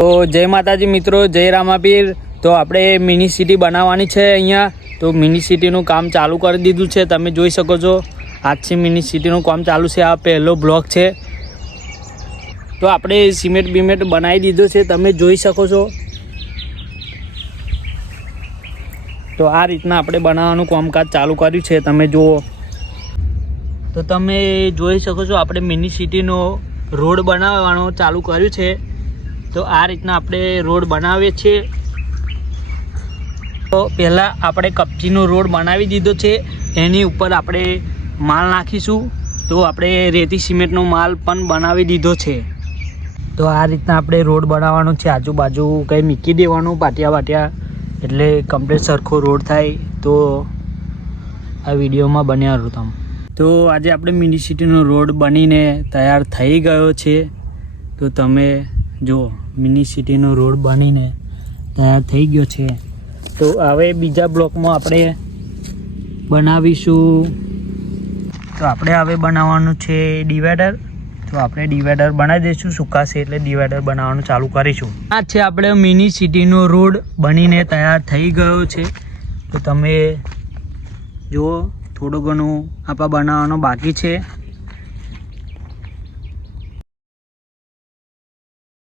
તો જય માતાજી મિત્રો, જય રામાપીર। તો આપણે મિની સિટી બનાવવાની છે અહીંયા। તો મિની સિટીનું કામ ચાલુ કરી દીધું છે, તમે જોઈ શકો છો। આજથી મિની સિટીનું કામ ચાલુ છે। આ પહેલો બ્લોક છે। તો આપણે સિમેન્ટ બીમેન્ટ બનાવી દીધો છે, તમે જોઈ શકો છો। તો આ રીતના આપણે બનાવવાનું કામકાજ ચાલુ કર્યું છે, તમે જુઓ। તો તમે જોઈ શકો છો આપણે મિની સિટીનો રોડ બનાવવાનો ચાલુ કર્યું છે। તો આ રીતના આપણે રોડ બનાવીએ છીએ। તો પહેલાં આપણે કપચીનો રોડ બનાવી દીધો છે, એની ઉપર આપણે માલ નાખીશું। તો આપણે રેતી સિમેન્ટનો માલ પણ બનાવી દીધો છે। તો આ રીતના આપણે રોડ બનાવવાનો છે, આજુબાજુ કંઈ મૂકી દેવાનું પાટિયા વાટિયા, એટલે કમ્પ્લીટ સરખો રોડ થાય। તો આ વિડીયોમાં બન્યા રહો તમે। તો આજે આપણે મિની સિટીનો રોડ બનીને તૈયાર થઈ ગયો છે। તો તમે જો મિની સિટીનો રોડ બનીને તૈયાર થઈ ગયો છે। તો હવે બીજા બ્લોકમાં આપણે બનાવીશું। તો આપણે હવે બનાવવાનું છે ડિવાઈડર। તો આપણે ડિવાઈડર બનાવી દઈશું, સુકાશે એટલે ડિવાઈડર બનાવવાનું ચાલુ કરીશું। આ છે આપણે મિની સિટીનો રોડ બનીને તૈયાર થઈ ગયો છે। તો તમે જુઓ, થોડું ઘણું આપણે બનાવવાનું બાકી છે।